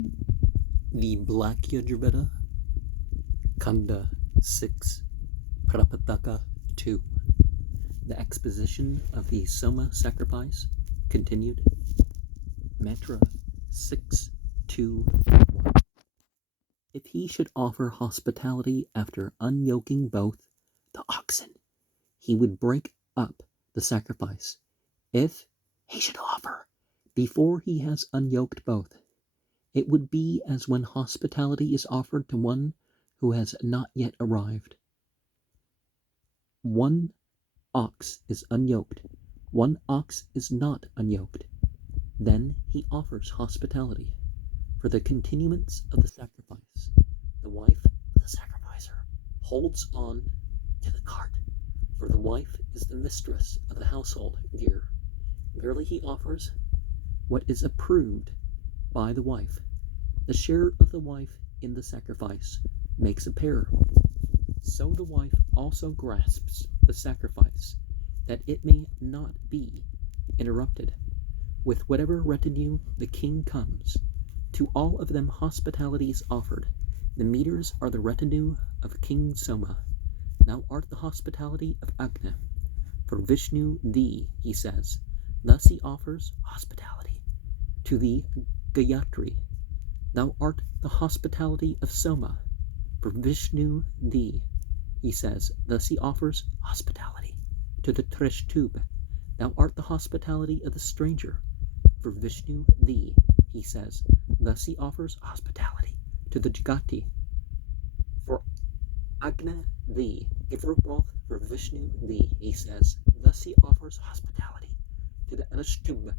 The Black Yajurveda, Kanda 6, Prapathaka 2. The exposition of the Soma sacrifice continued. Mantra 621. If he should offer hospitality after unyoking both the oxen, he would break up the sacrifice. If he should offer before he has unyoked both, it would be as when hospitality is offered to one who has not yet arrived. One ox is unyoked, one ox is not unyoked. Then he offers hospitality for the continuance of the sacrifice. The wife of the sacrificer holds on to the cart, for the wife is the mistress of the household gear. Merely he offers what is approved by the wife. The share of the wife in the sacrifice makes a pair. So the wife also grasps the sacrifice, that it may not be interrupted. With whatever retinue the king comes, to all of them hospitality is offered. The meters are the retinue of King Soma. Thou art the hospitality of Agnya. For Vishnu thee, he says. Thus he offers hospitality to the Gayatri. Thou art the hospitality of Soma. For Vishnu thee, he says. Thus he offers hospitality to the Trishtubh. Thou art the hospitality of the stranger. For Vishnu thee, he says. Thus he offers hospitality to the Jagati. For Agnya thee, giver of wealth. For Vishnu thee, he says. Thus he offers hospitality to the Anushtubh.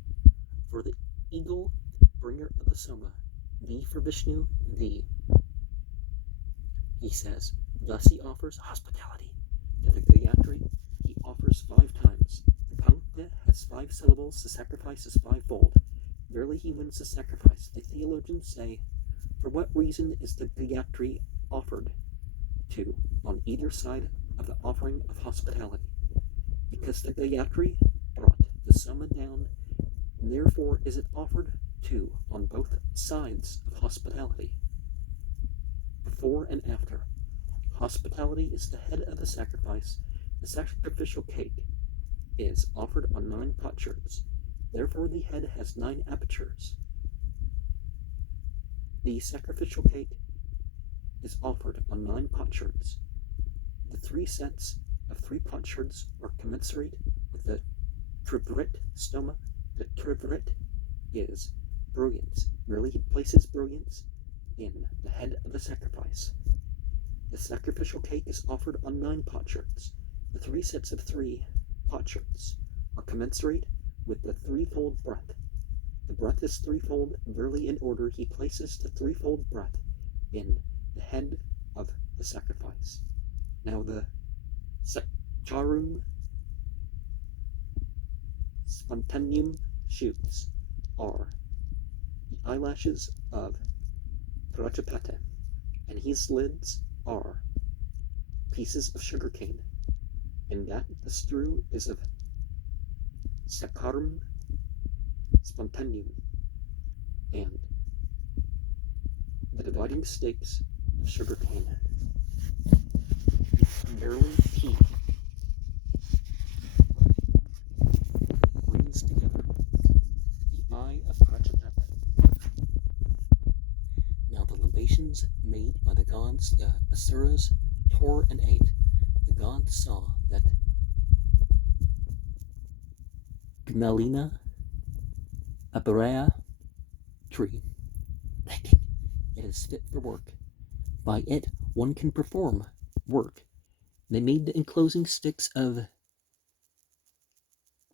For the eagle, bringer of the Soma. Thee for Vishnu thee, he says. Thus he offers hospitality to the Gayatri. He offers 5 times. The Pankta has 5 syllables. The sacrifice is 5-fold. Verily he wins the sacrifice. The theologians say, for what reason is the Gayatri offered to on either side of the offering of hospitality? Because the Gayatri brought the Soma down, and therefore is it offered to on both sides of hospitality. Before and after. Hospitality is the head of the sacrifice. The sacrificial cake is offered on 9 potsherds. Therefore the head has 9 apertures. The sacrificial cake is offered on 9 potsherds. The 3 sets of 3 potsherds are commensurate with the Trivrit stoma. The Trivrit is brilliance. Merely he places brilliance in the head of the sacrifice. The sacrificial cake is offered on 9 potsherds. The 3 sets of 3 potsherds are commensurate with the 3-fold breath. The breath is 3-fold. Verily in order he places the 3-fold breath in the head of the sacrifice. Now the charum spontaneum shoots are the eyelashes of Prapathaka, and his lids are pieces of sugarcane, and that the strew is of saccharum spontaneum, and the dividing stakes of sugarcane. Barely he brings together the eye of Prapathaka. Now the libations made by the gods, the Asuras, tore and ate. The gods saw that Gmelina Aberrea tree, thinking it is fit for work. By it one can perform work. They made the enclosing sticks of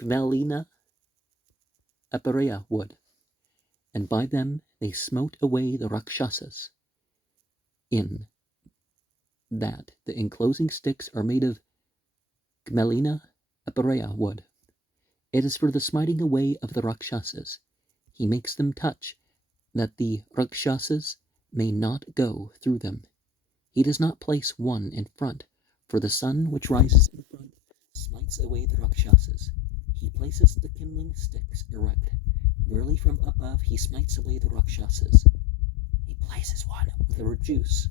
Gmelina Aberrea wood, and by them they smote away the Rakshasas. In that the enclosing sticks are made of Gmelina Aberrea wood. It is for the smiting away of the Rakshasas. He makes them touch, that the Rakshasas may not go through them. He does not place one in front, for the sun which rises in front smites away the Rakshasas. He places the kindling sticks erect. Merely from above he smites away the Rakshasas. places one with a juice,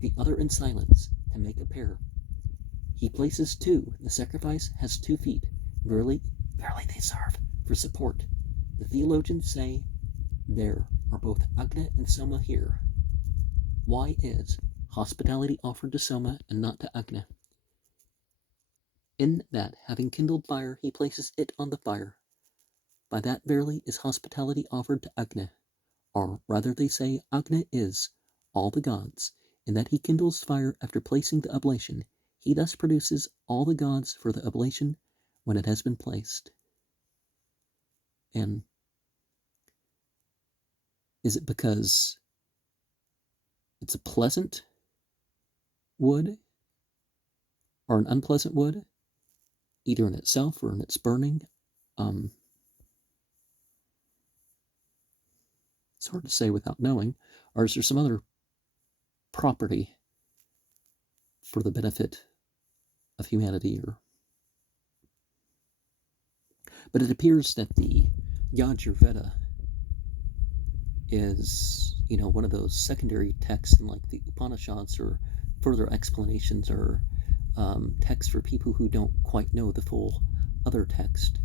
the other in silence, to make a pair. He places two. The sacrifice has 2 feet. Verily, verily they serve for support. The theologians say there are both Agna and Soma here. Why is hospitality offered to Soma and not to Agna? In that, having kindled fire, he places it on the fire. By that verily is hospitality offered to Agna. Or rather they say Agna is all the gods, in that he kindles fire after placing the oblation. He thus produces all the gods for the oblation when it has been placed. And is it because it's a pleasant wood or an unpleasant wood, either in itself or in its burning? It's hard to say without knowing. Or is there some other property for the benefit of humanity? But it appears that the Yajurveda is, one of those secondary texts in like the Upanishads, or further explanations, or texts for people who don't quite know the full other text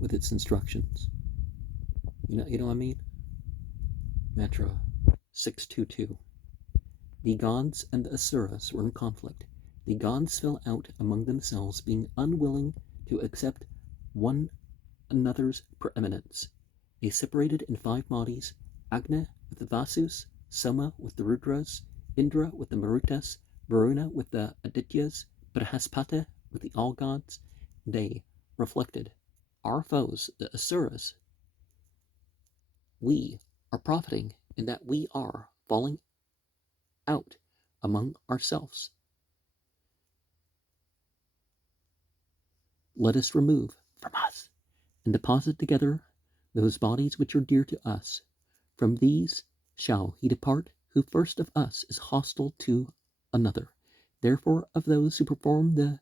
with its instructions. You know what I mean? Mantra 622. The gods and the asuras were in conflict. The gods fell out among themselves, being unwilling to accept one another's preeminence. They separated in 5 bodies: Agna with the Vasus, Soma with the Rudras, Indra with the Marutas, Varuna with the Adityas, Brihaspati with the all gods. They reflected, our foes, the asuras, we are profiting in that we are falling out among ourselves. Let us remove from us and deposit together those bodies which are dear to us. From these shall he depart who first of us is hostile to another. Therefore, of those who perform the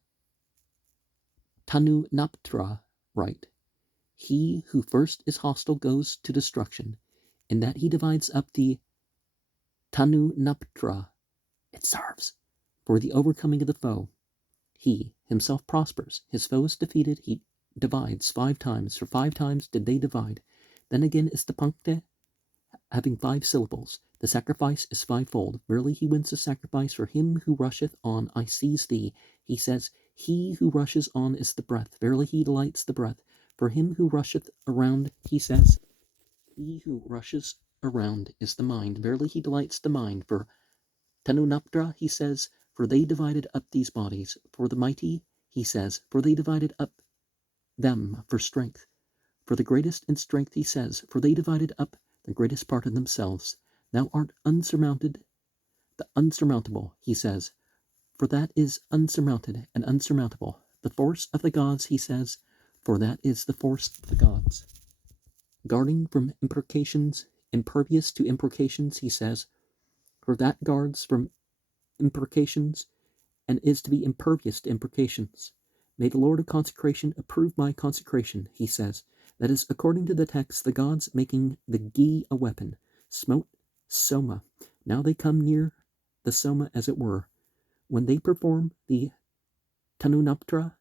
Tanu Naptra rite, he who first is hostile goes to destruction. In that he divides up the Tanu Naptra, it serves for the overcoming of the foe. He himself prospers. His foe is defeated. He divides 5 times. For 5 times did they divide. Then again is the Pankte, having 5 syllables. The sacrifice is 5-fold. Verily he wins the sacrifice. For him who rusheth on, I seize thee. He says, he who rushes on is the breath. Verily he delights the breath. For him who rusheth around, he says, he who rushes around is the mind. Verily he delights the mind. For Tanunaptra, he says, for they divided up these bodies. For the mighty, he says, for they divided up them for strength. For the greatest in strength, he says, for they divided up the greatest part of themselves. Thou art unsurmounted, the unsurmountable, he says, for that is unsurmounted and unsurmountable. The force of the gods, he says, for that is the force of the gods. Guarding from imprecations, impervious to imprecations, he says, for that guards from imprecations and is to be impervious to imprecations. May the Lord of consecration approve my consecration, he says. That is, according to the text, the gods making the gi a weapon, smote Soma. Now they come near the Soma, as it were. When they perform the Tanunaptra,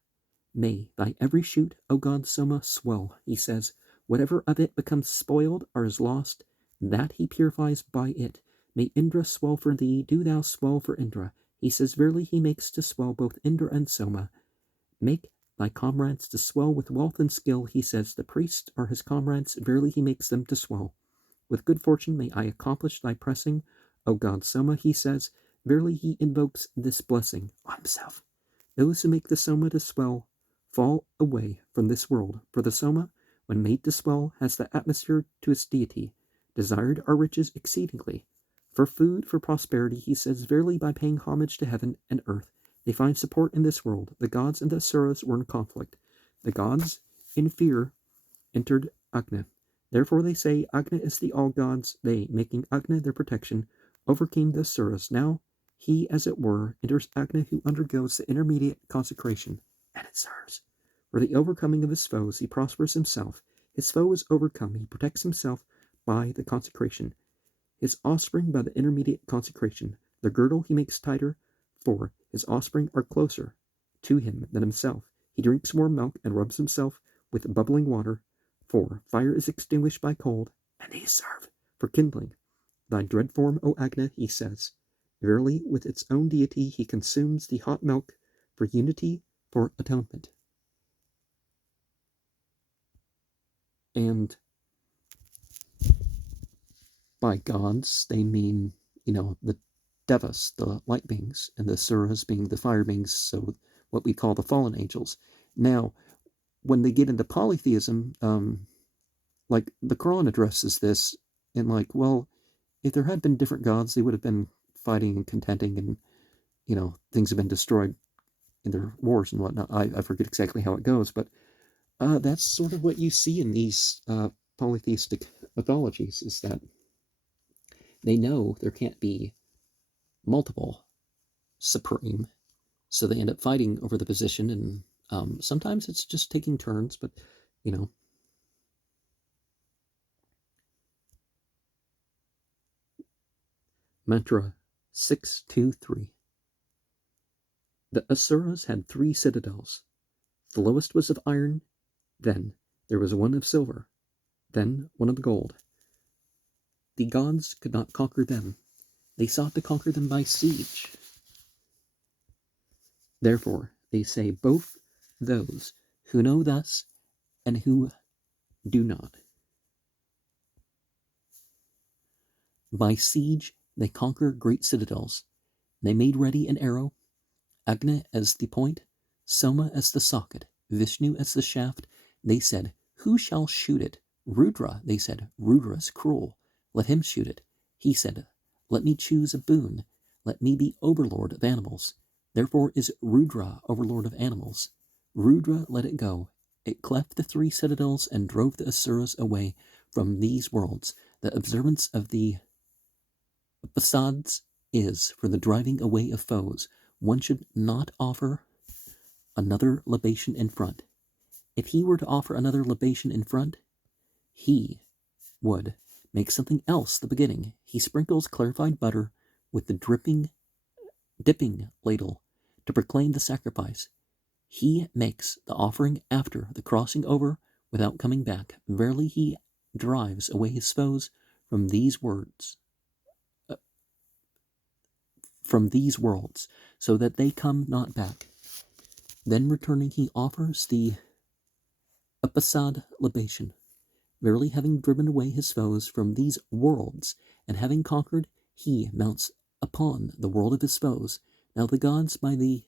may thy every shoot, O God Soma, swell, he says. Whatever of it becomes spoiled or is lost, that he purifies by it. May Indra swell for thee, do thou swell for Indra. He says, verily he makes to swell both Indra and Soma. Make thy comrades to swell with wealth and skill, he says. The priests are his comrades, verily he makes them to swell. With good fortune may I accomplish thy pressing, O God Soma, he says. Verily he invokes this blessing on himself. Those who make the Soma to swell fall away from this world, for the Soma, when made to swell, has the atmosphere to its deity. Desired are riches exceedingly. For food, for prosperity, he says, verily by paying homage to heaven and earth, they find support in this world. The gods and the asuras were in conflict. The gods, in fear, entered Agna. Therefore they say, Agna is the all gods. They, making Agna their protection, overcame the asuras. Now he, as it were, enters Agna, who undergoes the intermediate consecration, and it serves. For the overcoming of his foes, he prospers himself. His foe is overcome. He protects himself by the consecration, his offspring by the intermediate consecration. The girdle he makes tighter, for his offspring are closer to him than himself. He drinks warm milk and rubs himself with bubbling water, for fire is extinguished by cold, and these serve for kindling. Thy dread form, O Agna, he says. Verily, with its own deity he consumes the hot milk for unity, for atonement. And by gods, they mean, the devas, the light beings, and the suras being the fire beings, so what we call the fallen angels. Now, when they get into polytheism, like the Quran addresses this, and well, if there had been different gods, they would have been fighting and contending, and things have been destroyed in their wars and whatnot. I forget exactly how it goes, but that's sort of what you see in these polytheistic mythologies, is that they know there can't be multiple supreme, so they end up fighting over the position, and sometimes it's just taking turns, but Mantra 623. The Asuras had 3 citadels. The lowest was of iron, then there was one of silver, then one of gold. The gods could not conquer them. They sought to conquer them by siege. Therefore, they say both those who know thus and who do not. By siege, they conquer great citadels. They made ready an arrow, Agna as the point, Soma as the socket, Vishnu as the shaft. They said, who shall shoot it? Rudra, they said. Rudra is cruel. Let him shoot it. He said, let me choose a boon. Let me be overlord of animals. Therefore is Rudra overlord of animals. Rudra let it go. It cleft the 3 citadels and drove the Asuras away from these worlds. The observance of the Upasads is for the driving away of foes. One should not offer another libation in front. If he were to offer another libation in front, he would make something else the beginning. He sprinkles clarified butter with the dipping ladle to proclaim the sacrifice. He makes the offering after the crossing over without coming back. Verily he drives away his foes from these worlds, so that they come not back. Then returning he offers the Upasad libation. Verily, having driven away his foes from these worlds, and having conquered, he mounts upon the world of his foes. Now the gods by the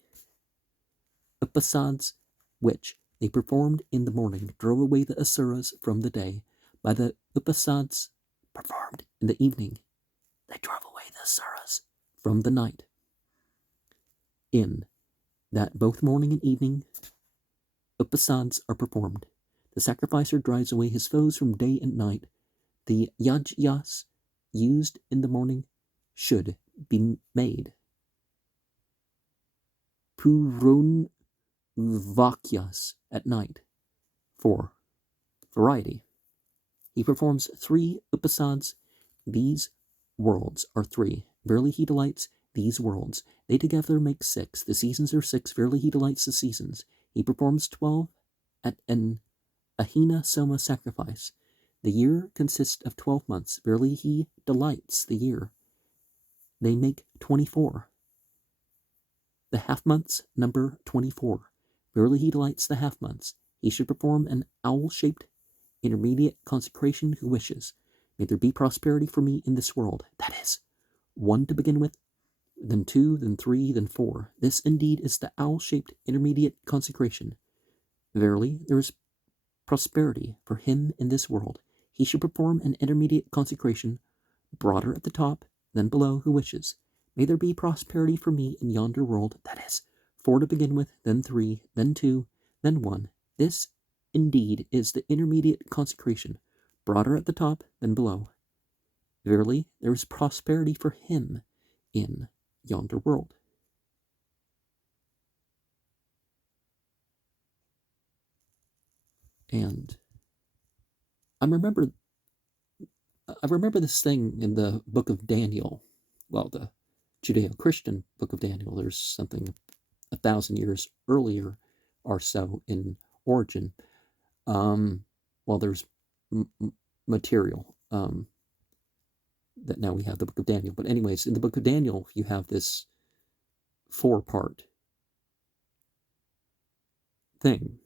Upasads, which they performed in the morning, drove away the Asuras from the day. By the Upasads performed in the evening, they drove away the Asuras from the night. In that both morning and evening Upasads are performed. The sacrificer drives away his foes from day and night. The yajyas used in the morning should be made. Purun vakyas at night, for variety. He performs 3 upasads. These worlds are 3. Verily he delights these worlds. They together make 6. The seasons are 6. Verily he delights the seasons. He performs 12 at an Ahina Soma sacrifice. The year consists of 12 months. Verily he delights the year. They make 24. The half months number 24. Verily he delights the half months. He should perform an owl-shaped intermediate consecration who wishes. May there be prosperity for me in this world. That is, 1 to begin with, then 2, then 3, then 4. This indeed is the owl-shaped intermediate consecration. Verily there is prosperity for him in this world. He should perform an intermediate consecration, broader at the top than below who wishes. May there be prosperity for me in yonder world. That is, 4 to begin with, then 3, then 2, then 1. This indeed is the intermediate consecration, broader at the top than below. Verily there is prosperity for him in yonder world. And I remember this thing in the book of Daniel. Well, the Judeo-Christian book of Daniel. There's something 1,000 years earlier or so in origin. Well, there's material that now we have the book of Daniel. But anyways, in the book of Daniel, you have this 4-part thing.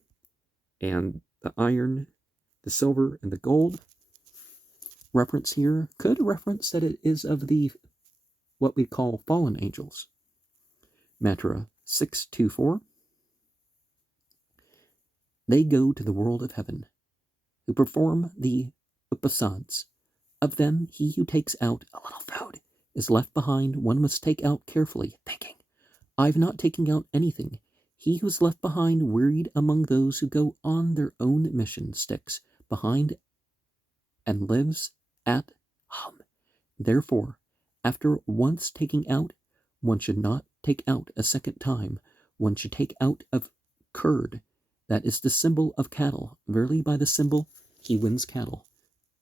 And the iron, the silver, and the gold reference here could reference that it is of the what we call fallen angels. Mantra 624. They go to the world of heaven, who perform the upasads. Of them, he who takes out a little food is left behind. One must take out carefully, thinking, I've not taken out anything. He who is left behind, wearied among those who go on their own mission, sticks behind and lives at home. Therefore, after once taking out, one should not take out a second time. One should take out of curd. That is the symbol of cattle. Verily by the symbol he wins cattle.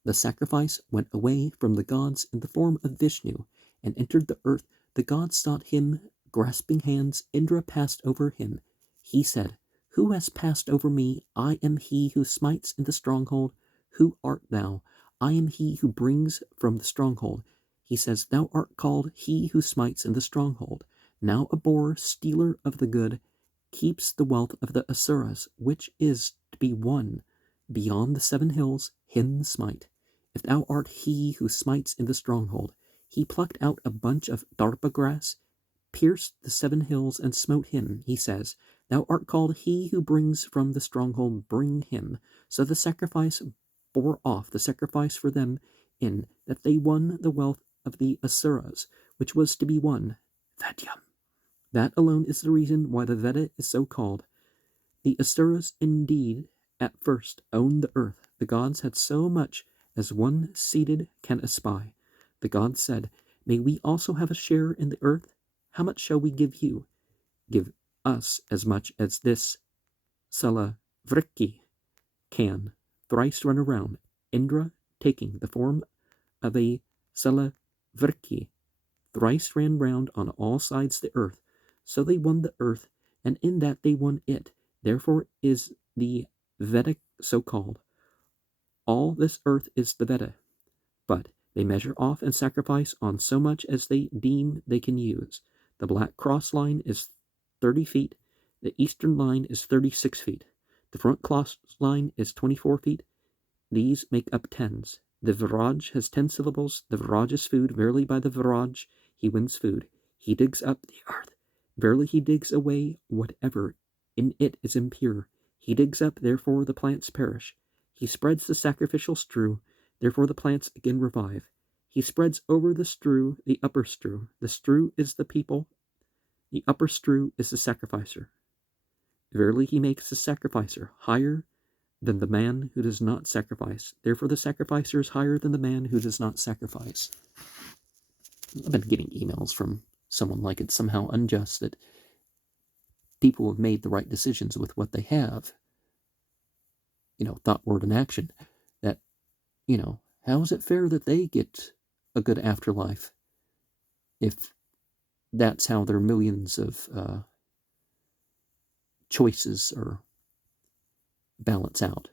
The sacrifice went away from the gods in the form of Vishnu and entered the earth. The gods sought him, grasping hands. Indra passed over him. He said, Who has passed over me? I am he who smites in the stronghold. Who art thou? I am he who brings from the stronghold. He says, Thou art called he who smites in the stronghold. Now a boar, stealer of the good, keeps the wealth of the Asuras, which is to be won beyond the 7 hills. Him smite. If thou art he who smites in the stronghold, he plucked out a bunch of darpa grass, pierced the 7 hills, and smote him. He says, Thou art called he who brings from the stronghold, bring him. So the sacrifice bore off the sacrifice for them, in that they won the wealth of the Asuras, which was to be won. Vedyam. That alone is the reason why the Veda is so called. The Asuras indeed at first owned the earth. The gods had so much as one seated can espy. The gods said, May we also have a share in the earth? How much shall we give you? Give us as much as this Salavriki can thrice run around. Indra, taking the form of a Salavriki, thrice ran round on all sides the earth. So they won the earth, and in that they won it. Therefore is the Veda so called. All this earth is the Veda, but they measure off and sacrifice on so much as they deem they can use. The black cross line is 30 feet, the eastern line is 36 feet, the front cross line is 24 feet. These make up tens. The Viraj has 10 syllables. The Viraj is food. Verily by the Viraj he wins food. He digs up the earth. Verily he digs away whatever in it is impure. He digs up, therefore the plants perish. He spreads the sacrificial strew, therefore the plants again revive. He spreads over the strew the upper strew. The strew is the people. The upper strew is the sacrificer. Verily he makes the sacrificer higher than the man who does not sacrifice. Therefore the sacrificer is higher than the man who does not sacrifice. I've been getting emails from someone like it's somehow unjust that people have made the right decisions with what they have. Thought, word, and action. That, how is it fair that they get a good afterlife if that's how their millions of choices are balance out?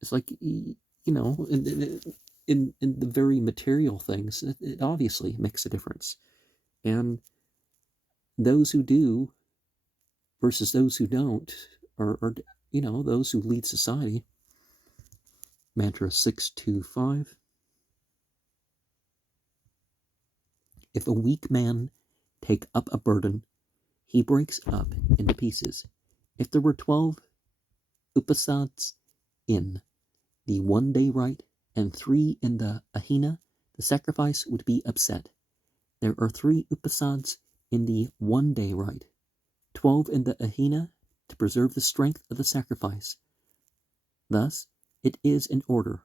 It's like, in the very material things, it obviously makes a difference. And those who do versus those who don't are those who lead society. Mantra 625. If a weak man take up a burden, he breaks up into pieces. If there were 12 upasads in the 1-day rite and 3 in the ahina, the sacrifice would be upset. There are 3 upasads in the 1-day rite, 12 in the ahina to preserve the strength of the sacrifice. Thus, it is in order.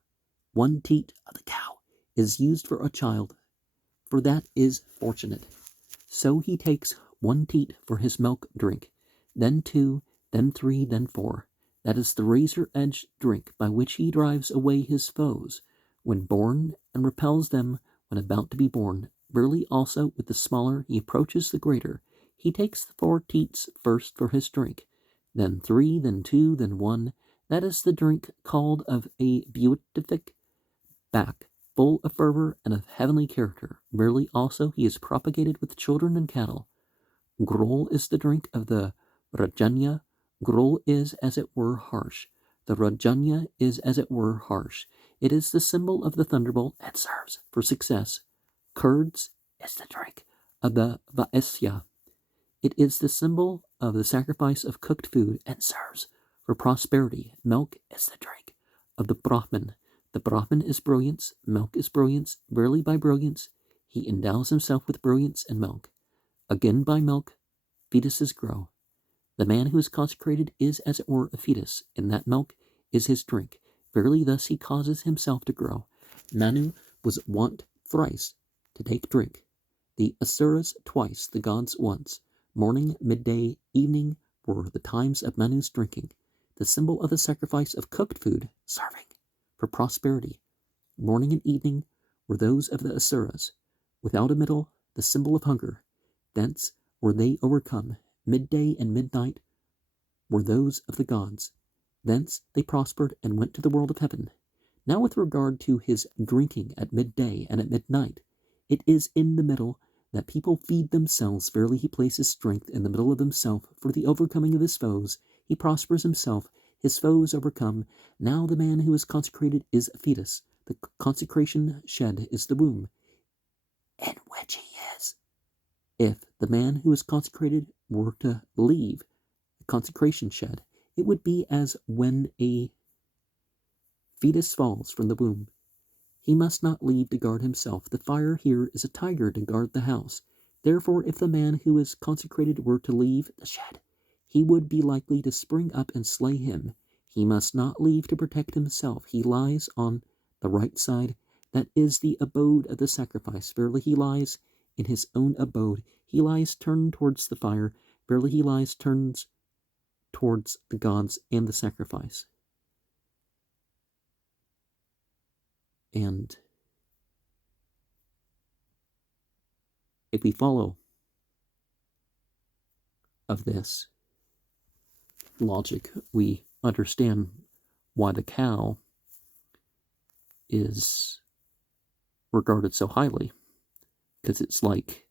1 teat of the cow is used for a child, for that is fortunate. So he takes 1 teat for his milk drink, then 2, then 3, then 4. That is the razor-edged drink by which he drives away his foes when born and repels them when about to be born. Burly also with the smaller he approaches the greater. He takes the 4 teats first for his drink, then 3, then 2, then 1. That is the drink called of a beatific back, full of fervor and of heavenly character. Verily also he is propagated with children and cattle. Grol is the drink of the Rajanya. Grol is as it were harsh. The Rajanya is as it were harsh. It is the symbol of the thunderbolt and serves for success. Curds is the drink of the Vaisya. It is the symbol of the sacrifice of cooked food and serves for prosperity. Milk is the drink of the Brahman. The Brahman is brilliance. Milk is brilliance. Verily by brilliance he endows himself with brilliance and milk. Again by milk fetuses grow. The man who is consecrated is as it were a fetus, and that milk is his drink. Verily thus he causes himself to grow. Manu was wont thrice to take drink. The Asuras twice, the gods once. Morning, midday, evening were the times of Manu's drinking, the symbol of the sacrifice of cooked food, serving for prosperity. Morning and evening were those of the Asuras, without a middle, the symbol of hunger. Thence were they overcome. Midday and midnight were those of the gods. Thence they prospered and went to the world of heaven. Now with regard to his drinking at midday and at midnight, it is in the middle that people feed themselves. Verily he places strength in the middle of himself for the overcoming of his foes. He prospers himself, his foes overcome. Now the man who is consecrated is a fetus. The consecration shed is the womb in which he is. If the man who is consecrated were to leave the consecration shed, it would be as when a fetus falls from the womb. He must not leave to guard himself. The fire here is a tiger to guard the house. Therefore, if the man who is consecrated were to leave the shed, he would be likely to spring up and slay him. He must not leave to protect himself. He lies on the right side. That is the abode of the sacrifice. Verily he lies in his own abode. He lies turned towards the fire. Verily he lies turned towards the gods and the sacrifice. And if we follow of this logic, we understand why the cow is regarded so highly, because it's like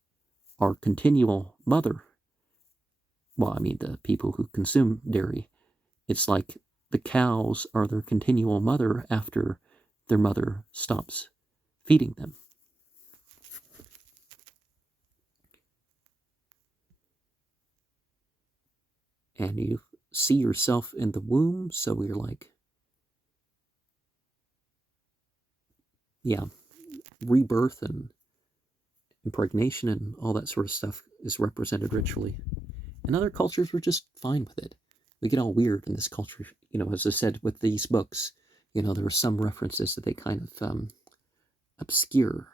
our continual mother. Well, I mean, the people who consume dairy, it's like the cows are their continual mother after their mother stops feeding them. And you see yourself in the womb, so you're like, yeah, rebirth and impregnation and all that sort of stuff is represented ritually. And other cultures were just fine with it. We get all weird in this culture, as I said, with these books. There are some references that they kind of obscure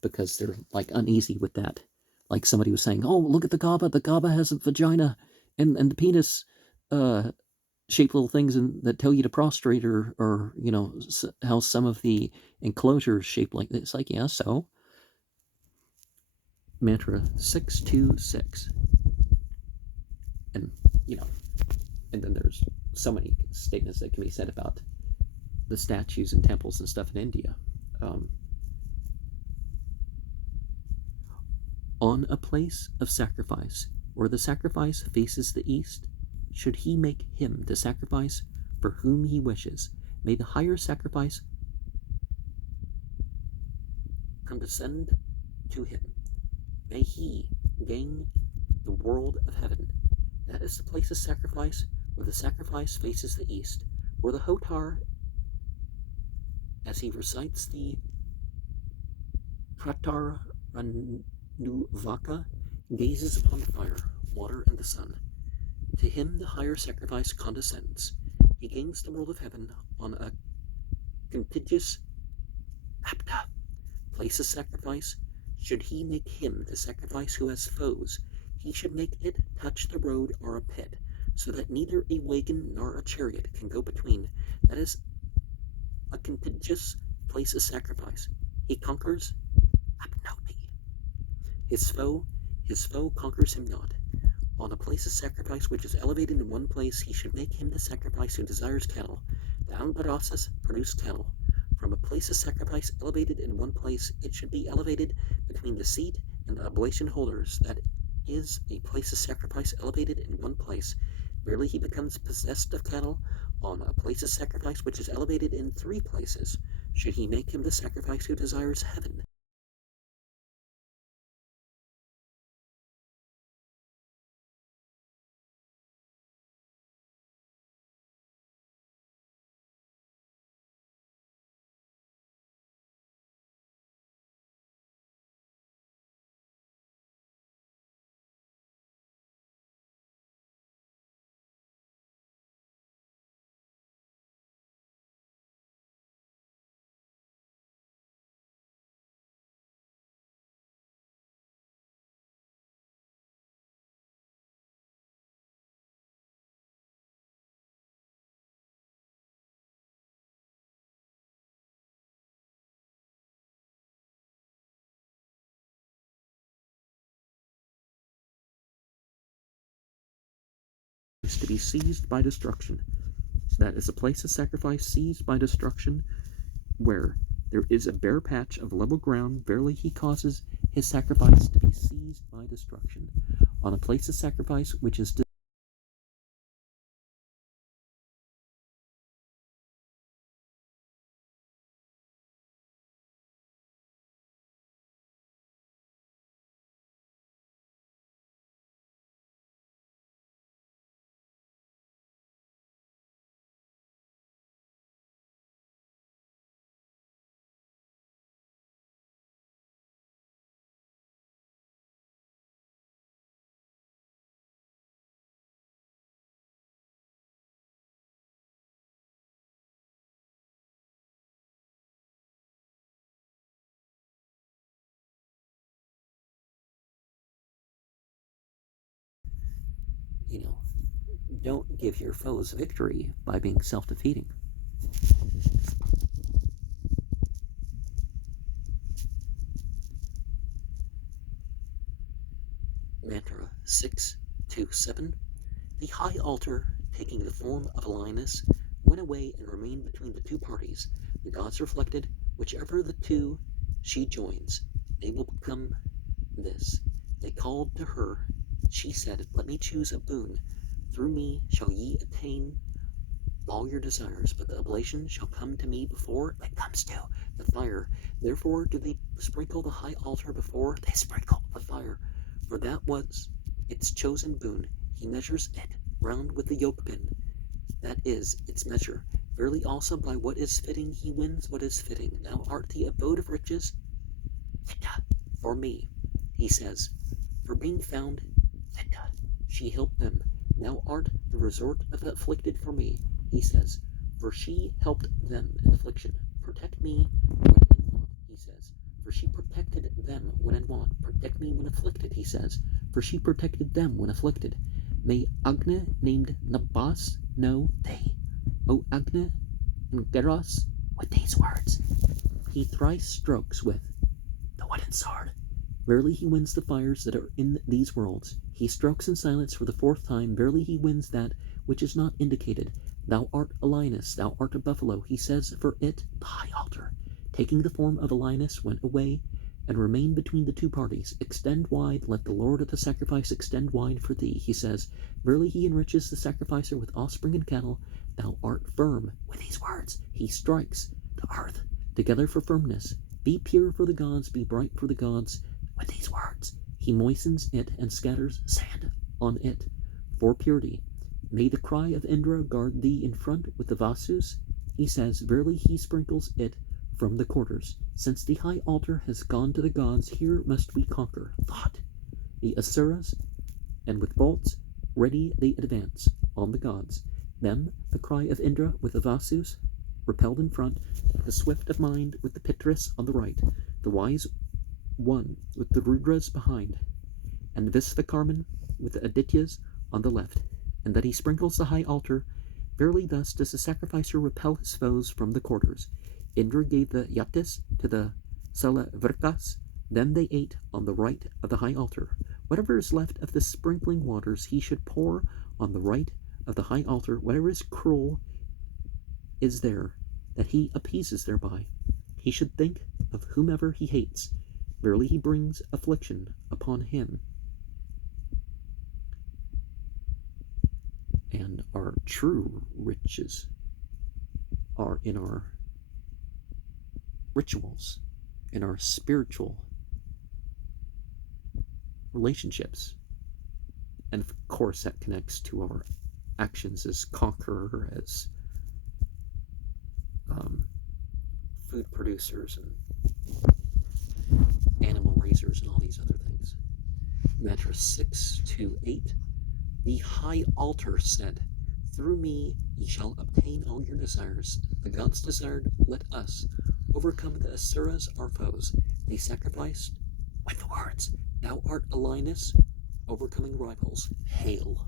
because they're like uneasy with that. Like somebody was saying, oh, look at the Kaaba. The Kaaba has a vagina and the penis shaped little things that tell you to prostrate or how some of the enclosures shaped like this. It's like, yeah, so. Mantra 626. And, and then there's so many statements that can be said about the statues and temples and stuff in India. On a place of sacrifice, where the sacrifice faces the east, should he make him the sacrifice for whom he wishes. May the higher sacrifice condescend to him. May he gain the world of heaven. That is the place of sacrifice, where the sacrifice faces the east, where the Hotar, as he recites the Pratar Nuvaka, gazes upon the fire, water, and the sun. To him the higher sacrifice condescends. He gains the world of heaven on a contiguous apta, place of sacrifice. Should he make him the sacrifice who has foes, he should make it touch the road or a pit. so that neither a wagon nor a chariot can go between. That is a contiguous place of sacrifice. He conquers Abnoti. His foe conquers him not. On a place of sacrifice which is elevated in one place, he should make him the sacrifice who desires cattle. The Albarosas produce cattle. From a place of sacrifice elevated in one place, it should be elevated between the seat and the oblation holders. That is a place of sacrifice elevated in one place. Rarely he becomes possessed of cattle. On a place of sacrifice which is elevated in 3 places, should he make him the sacrifice who desires heaven. Is to be seized by destruction. That is a place of sacrifice seized by destruction, where there is a bare patch of level ground. Verily he causes his sacrifice to be seized by destruction. On a place of sacrifice which is you know, don't give your foes victory by being self-defeating. Mantra 627. The high altar, taking the form of a lioness, went away and remained between the 2 parties. The gods reflected, whichever the 2 she joins, they will become this. They called to her. She said, let me choose a boon. Through me shall ye attain all your desires, but the oblation shall come to me before it comes to the fire. Therefore do they sprinkle the high altar before they sprinkle the fire. For that was its chosen boon. He measures it round with the yoke pin. That is its measure. Verily also by what is fitting he wins what is fitting. Thou art the abode of riches for me, he says. For being found, she helped them. Thou art the resort of the afflicted for me, he says. For she helped them in affliction. Protect me when in want, he says. For she protected them when in want. Protect me when afflicted, he says. For she protected them when afflicted. May Agna named Nabas know thee, O Agna and Geras, with these words. He thrice strokes with the wooden sword. Verily he wins the fires that are in these worlds. He strokes in silence for the 4th time. Verily he wins that which is not indicated. Thou art a lioness, thou art a buffalo, he says. For it, the high altar, taking the form of a lioness, went away and remained between the 2 parties. Extend wide, let the Lord of the sacrifice extend wide for thee, he says. Verily he enriches the sacrificer with offspring and cattle. Thou art firm. With these words he strikes the earth together for firmness. Be pure for the gods, be bright for the gods. With these words he moistens it and scatters sand on it for purity. May the cry of Indra guard thee in front with the Vasus, he says. Verily he sprinkles it from the quarters. Since the high altar has gone to the gods, here must we conquer. Thought. The Asuras, and with bolts ready they advance on the gods. Them the cry of Indra with the Vasus repelled in front, the swift of mind with the Pitris on the right, the wise one with the Rudras behind, and Visvakarman with the Adityas on the left. and that he sprinkles the high altar. Verily thus does the sacrificer repel his foes from the quarters. Indra gave the yatis to the Salavrkas. Then they ate on the right of the high altar. Whatever is left of the sprinkling waters he should pour on the right of the high altar. Whatever is cruel is there, that he appeases thereby. He should think of whomever he hates. Verily he brings affliction upon him. And our true riches are in our rituals, in our spiritual relationships. And of course that connects to our actions as conqueror, as food producers and animal raisers and all these other things. Mantra 6 to 8. The high altar said, through me ye shall obtain all your desires. The gods desired, let us overcome the Asuras, our foes. They sacrificed with the words, thou art a lioness, overcoming rivals, hail.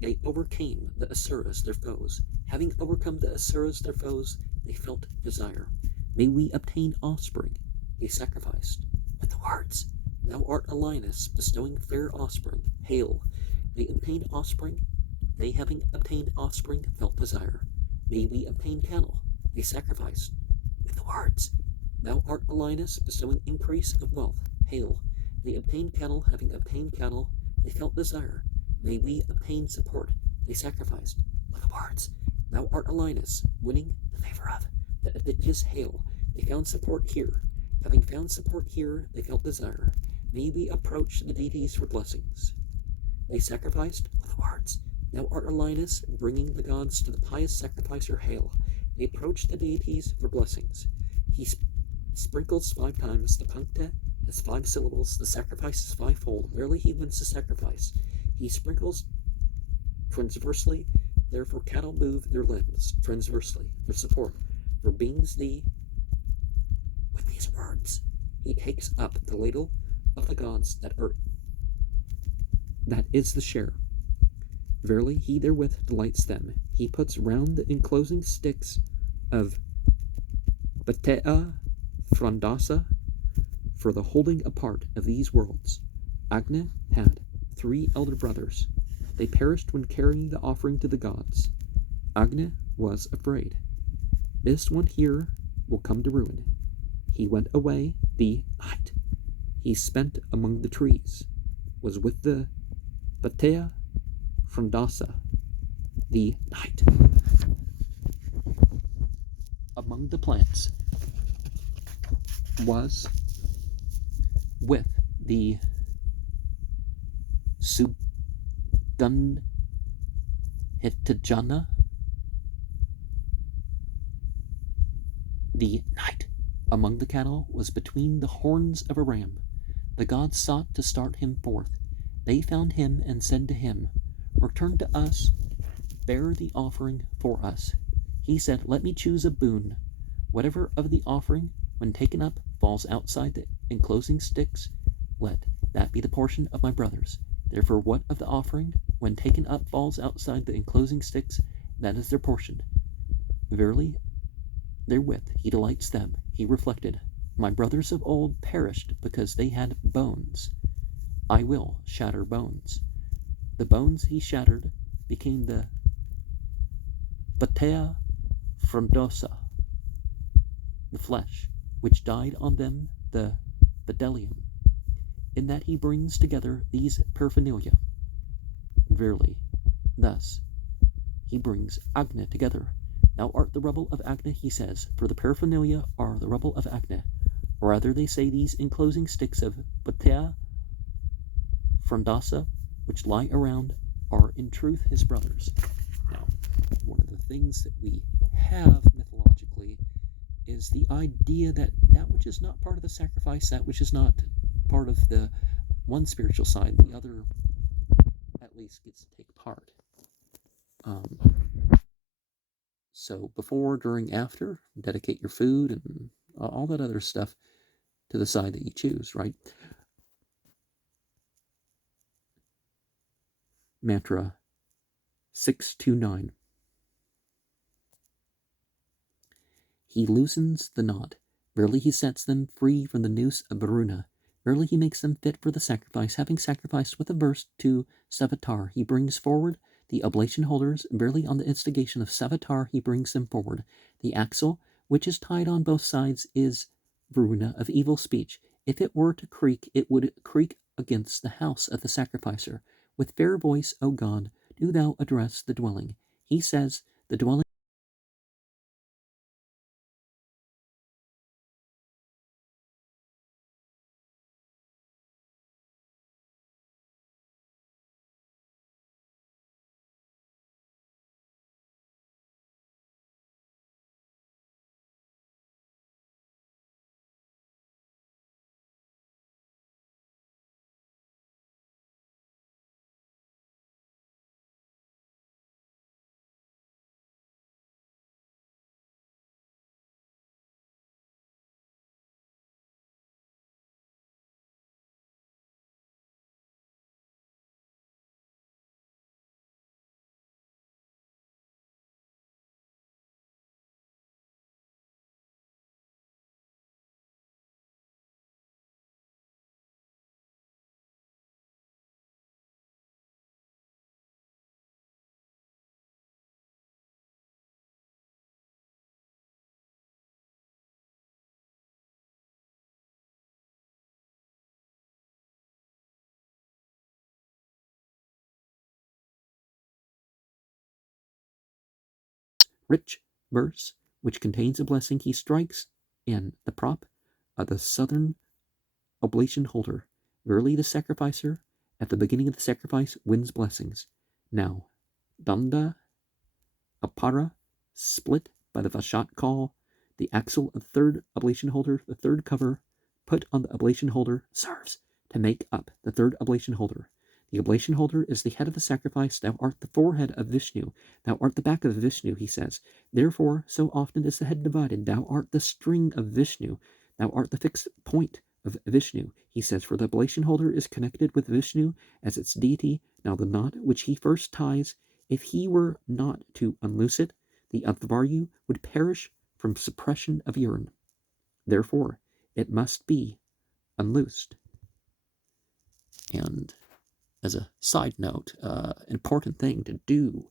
They overcame the Asuras, their foes. Having overcome the Asuras, their foes, they felt desire. May we obtain offspring. They sacrificed with the words, thou art a lioness, bestowing fair offspring, hail. They obtained offspring. They, having obtained offspring, felt desire. May we obtain cattle. They sacrificed with the words, thou art a lioness, bestowing increase of wealth, hail. They obtained cattle. Having obtained cattle, they felt desire. May we obtain support. They sacrificed with the words, thou art a lioness, winning the favor of the Aditya's, hail. They found support here. Having found support here, they felt desire. May we approach the deities for blessings. They sacrificed with the words, thou art a lioness, bringing the gods to the pious sacrificer, hail. They approached the deities for blessings. He sprinkles 5 times. The puncta has 5 syllables. The sacrifice is 5-fold. Verily he wins the sacrifice. He sprinkles transversely. Therefore cattle move their limbs transversely for support. For beings thee with these words. He takes up the ladle of the gods that is the share. Verily he therewith delights them. He puts round the enclosing sticks of Batea Frondasa for the holding apart of these worlds. Agni had 3 elder brothers. They perished when carrying the offering to the gods. Agni was afraid. This one here will come to ruin. He went away the night. He spent among the trees, was with the Batea Frondasa the night. Among the plants was with the Sugandhittajana the night. Among the cattle was between the horns of a ram. The gods sought to start him forth. They found him and said to him, return to us, bear the offering for us. He said, let me choose a boon. Whatever of the offering, when taken up, falls outside the enclosing sticks, let that be the portion of my brothers. Therefore what of the offering, when taken up, falls outside the enclosing sticks, that is their portion. Verily, therewith he delights them. He reflected, my brothers of old perished because they had bones. I will shatter bones. The bones he shattered became the Batea Frondosa, the flesh, which died on them the Bedelium, in that he brings together these paraphernalia. Verily, thus he brings Agni together. Thou art the rubble of Agni, he says, for the paraphernalia are the rubble of Agni. Or rather they say these enclosing sticks of Batea Frondasa, which lie around, are in truth his brothers. Now, one of the things that we have mythologically is the idea that that which is not part of the sacrifice, that which is not part of the one spiritual side, the other at least gets to take part. So before, during, after, dedicate your food and all that other stuff to the side that you choose, right? Mantra 629. He loosens the knot. Verily he sets them free from the noose of Varuna. Verily he makes them fit for the sacrifice. Having sacrificed with a verse to Savitar, he brings forward the oblation holders. Verily on the instigation of Savitar he brings them forward. The axle, which is tied on both sides, is Varuna of evil speech. If it were to creak, it would creak against the house of the sacrificer. With fair voice, O God, do thou address the dwelling. He says, the dwelling rich verse, which contains a blessing, he strikes in the prop of the southern oblation holder. Verily the sacrificer, at the beginning of the sacrifice, wins blessings. Now, Danda Apara, split by the Vashat call, the axle of the third oblation holder, the third cover, put on the oblation holder, serves to make up the third oblation holder. The oblation holder is the head of the sacrifice. Thou art the forehead of Vishnu. Thou art the back of Vishnu, he says. Therefore, so often is the head divided. Thou art the string of Vishnu. Thou art the fixed point of Vishnu, he says. For the oblation holder is connected with Vishnu as its deity. Now the knot which he first ties, if he were not to unloose it, the Advaryu would perish from suppression of urine. Therefore, it must be unloosed. And as a side note, an important thing to do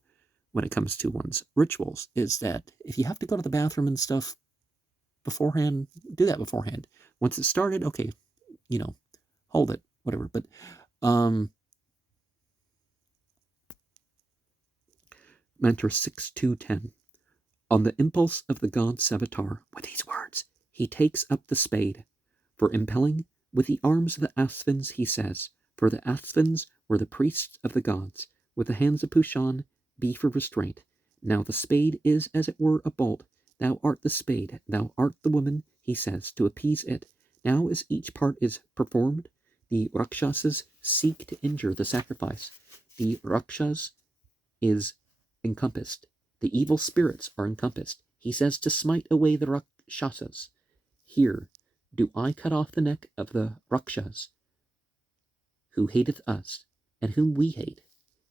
when it comes to one's rituals is that if you have to go to the bathroom and stuff beforehand, do that beforehand. Once it's started, okay, hold it, whatever. But mantra 6210. On the impulse of the god Savitar, with these words, he takes up the spade. For impelling with the arms of the Asvins, he says, for the Asvins were the priests of the gods. With the hands of Pushan, be for restraint. Now the spade is as it were a bolt. Thou art the spade, thou art the woman, he says, to appease it. Now as each part is performed, the Rakshasas seek to injure the sacrifice. The Rakshas is encompassed. The evil spirits are encompassed. He says to smite away the Rakshasas. Here do I cut off the neck of the Rakshas, who hateth us, and whom we hate.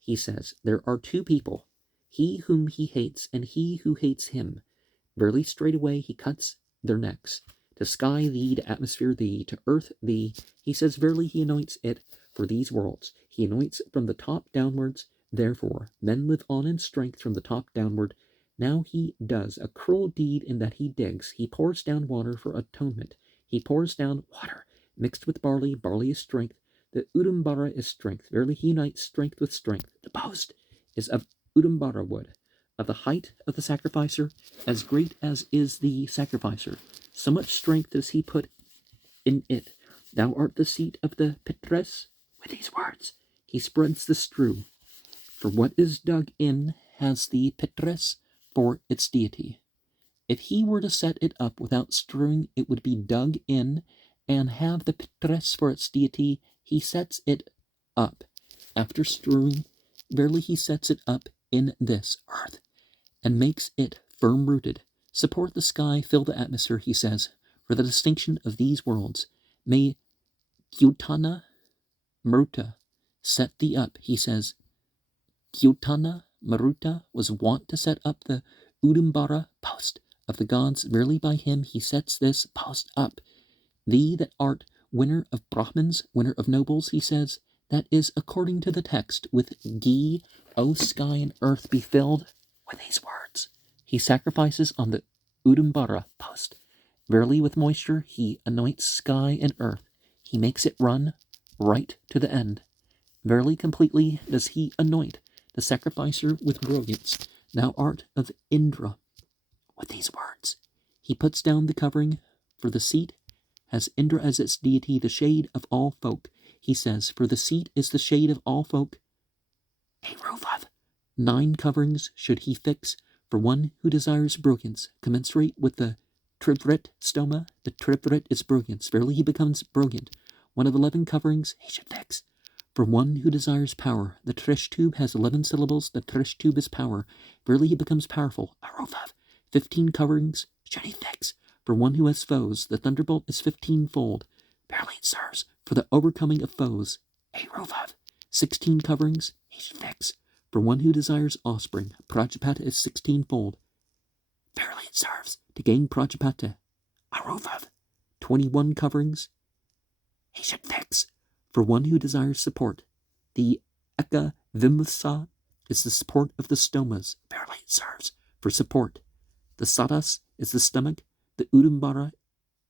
He says, there are two people, he whom he hates, and he who hates him. Verily straightway he cuts their necks. To sky thee, to atmosphere thee, to earth thee. He says, verily he anoints it for these worlds. He anoints from the top downwards. Therefore, men live on in strength from the top downward. Now he does a cruel deed in that he digs. He pours down water for atonement. He pours down water mixed with barley. Barley is strength. The Udambara is strength. Verily he unites strength with strength. The post is of Udambara wood, of the height of the sacrificer, as great as is the sacrificer. So much strength does he put in it. Thou art the seat of the Pitres. With these words, he spreads the strew. For what is dug in has the Pitres for its deity. If he were to set it up without strewing, it would be dug in and have the Pitres for its deity. He sets it up. After strewing, verily he sets it up in this earth and makes it firm-rooted. Support the sky, fill the atmosphere, he says, for the distinction of these worlds. May Kyutana Mruta set thee up, he says. Kyutana Maruta was wont to set up the Udumbara post of the gods. Verily by him he sets this post up. Thee that art winner of Brahmins, winner of nobles, he says, that is according to the text, with ghee, O sky and earth be filled with these words. He sacrifices on the Udumbara post. Verily with moisture he anoints sky and earth. He makes it run right to the end. Verily completely does he anoint the sacrificer with brilliance. Thou art of Indra, with these words. He puts down the covering for the seat, has Indra as its deity, the shade of all folk. He says, for the seat is the shade of all folk. A roof of 9 coverings should he fix for one who desires brilliance, commensurate with the Trivrit stoma. The Trivrit is brilliance. Verily he becomes brilliant. One of 11 coverings he should fix for one who desires power. The Trish tube has 11 syllables. The Trish tube is power. Verily he becomes powerful. A roof of 15 coverings should he fix for one who has foes. The thunderbolt is 15-fold. Verily it serves for the overcoming of foes. A roof of 16 coverings he should fix for one who desires offspring. Prajapata is 16-fold. Verily it serves to gain Prajapata. A roof of 21 coverings he should fix for one who desires support. The Eka Vimsa is the support of the stomas. Verily it serves for support. The Sadas is the stomach. The Udumbara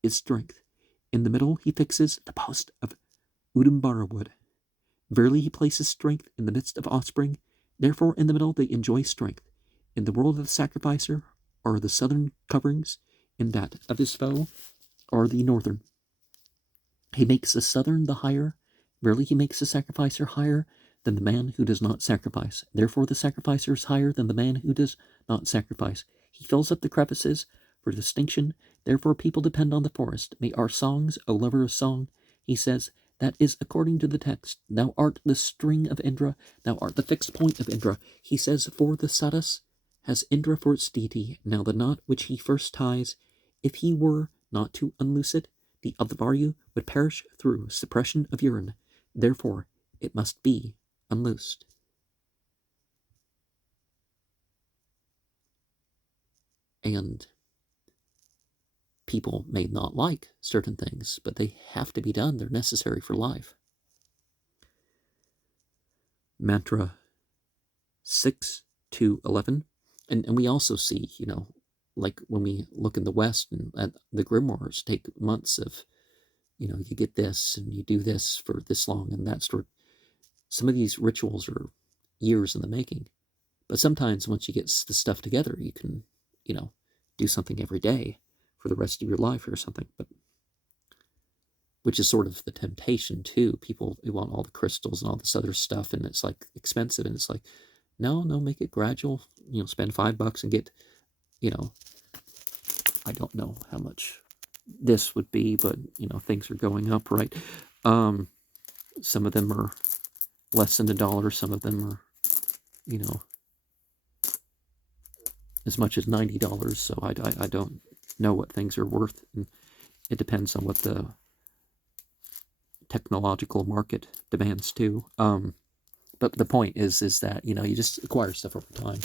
is strength. In the middle he fixes the post of Udumbara wood. Verily he places strength in the midst of offspring. Therefore in the middle they enjoy strength. In the world of the sacrificer are the southern coverings. In that of his foe are the northern. He makes the southern the higher. Verily he makes the sacrificer higher than the man who does not sacrifice. Therefore the sacrificer is higher than the man who does not sacrifice. He fills up the crevices for distinction. Therefore people depend on the forest. May our songs, O lover of song, he says, that is according to the text. Thou art the string of Indra. Thou art the fixed point of Indra. He says, for the Sadas has Indra for its deity. Now the knot which he first ties, if he were not to unloose it, the Advaryu would perish through suppression of urine. Therefore it must be unloosed. And people may not like certain things, but they have to be done. They're necessary for life. Mantra 6 to 11. And we also see, like when we look in the West and at the grimoires, take months of, you get this and you do this for this long and that sort. Some of these rituals are years in the making. But sometimes once you get the stuff together, you can, do something every day for the rest of your life or something. But which is sort of the temptation too. People, they want all the crystals and all this other stuff, and it's like expensive, and it's like, no, make it gradual. Spend $5 and get, I don't know how much this would be, but things are going up, right? Some of them are less than $1. Some of them are, as much as $90. So I don't know what things are worth, and it depends on what the technological market demands too. But the point is that you just acquire stuff over time.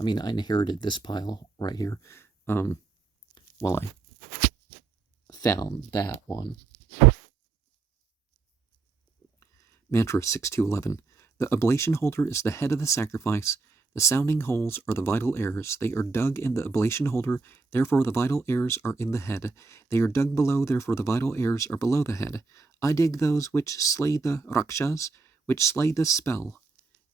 I mean, I inherited this pile right here. Well, I found that one. Mantra 6 to 11. The oblation holder is the head of the sacrifice. The sounding holes are the vital airs. They are dug in the oblation holder, therefore the vital airs are in the head. They are dug below, therefore the vital airs are below the head. I dig those which slay the rakshas, which slay the spell,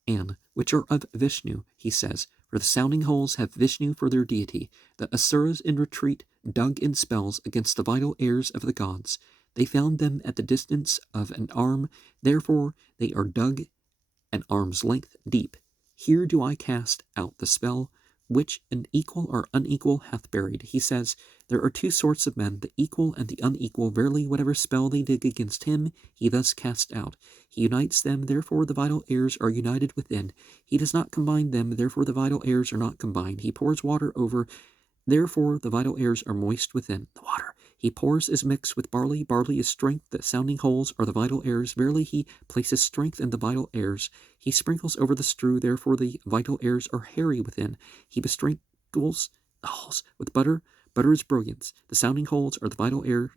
and which are of Vishnu, he says, for the sounding holes have Vishnu for their deity. The asuras in retreat dug in spells against the vital airs of the gods. They found them at the distance of an arm, therefore they are dug an arm's length deep. Here do I cast out the spell, which an equal or unequal hath buried. He says, there are 2 sorts of men, the equal and the unequal. Verily, whatever spell they dig against him, he thus casts out. He unites them, therefore the vital airs are united within. He does not combine them, therefore the vital airs are not combined. He pours water over, therefore the vital airs are moist within. The water He pours is mixed with barley. Barley is strength. The sounding holes are the vital airs. Verily he places strength in the vital airs. He sprinkles over the strew. Therefore the vital airs are hairy within. He besprinkles the holes with butter. Butter is brilliance. The sounding holes are the vital airs.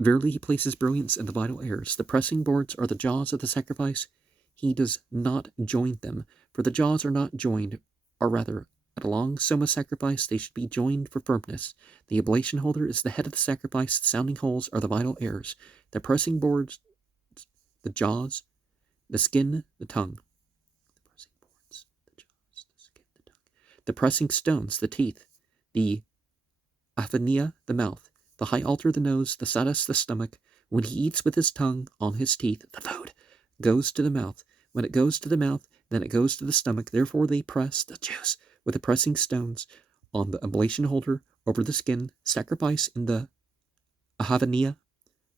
Verily he places brilliance in the vital airs. The pressing boards are the jaws of the sacrifice. He does not join them, for the jaws are not joined, or rather, at a long soma sacrifice they should be joined for firmness. The oblation holder is the head of the sacrifice. The sounding holes are the vital airs. The pressing boards, the jaws, the skin, the tongue. The pressing boards, the jaws, the skin, the tongue. The pressing stones, the teeth. The aphania, the mouth. The high altar, the nose. The sadas, the stomach. When he eats with his tongue on his teeth, the food goes to the mouth. When it goes to the mouth, then it goes to the stomach. Therefore they press the juice with the pressing stones on the oblation holder over the skin. Sacrifice in the ahavaniya.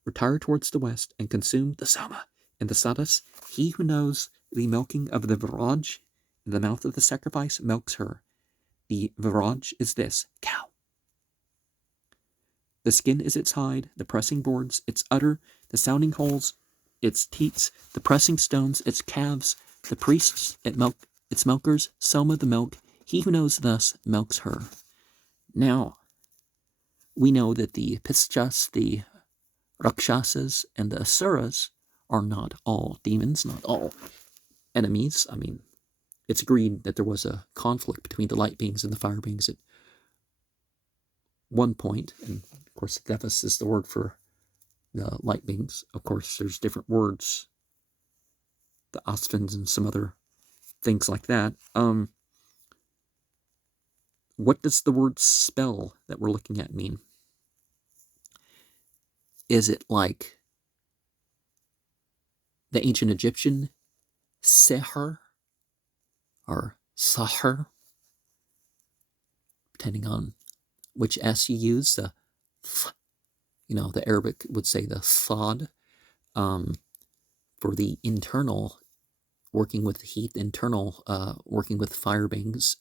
Retire towards the west and consume the soma in the sadas. He who knows the milking of the viraj in the mouth of the sacrifice milks her. The viraj is this cow. The skin is its hide, the pressing boards, its udder, the sounding holes, its teats, the pressing stones, its calves, the priests, its milkers, Soma the milk. He who knows thus milks her. Now, we know that the Pischas, the Rakshasas, and the Asuras are not all demons, not all enemies. I mean, it's agreed that there was a conflict between the light beings and the fire beings at one point, and of course, Devas is the word for the light beings. Of course, there's different words, the Asvins and some other things like that. What does the word spell that we're looking at mean? Is it like the ancient Egyptian seher or sahar, depending on which S you use? The Arabic would say the sad, for the internal, working with heat, internal, working with fire beings.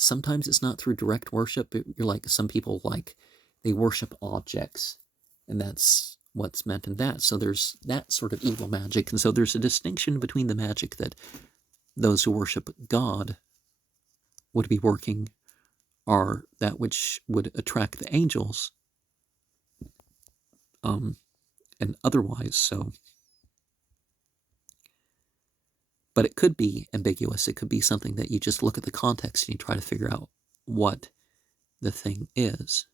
Sometimes it's not through direct worship. You're like, some people, like, they worship objects, and that's what's meant in that. So there's that sort of evil magic. And so there's a distinction between the magic that those who worship God would be working, or that which would attract the angels, and otherwise. So, but it could be ambiguous. It could be something that you just look at the context and you try to figure out what the thing is.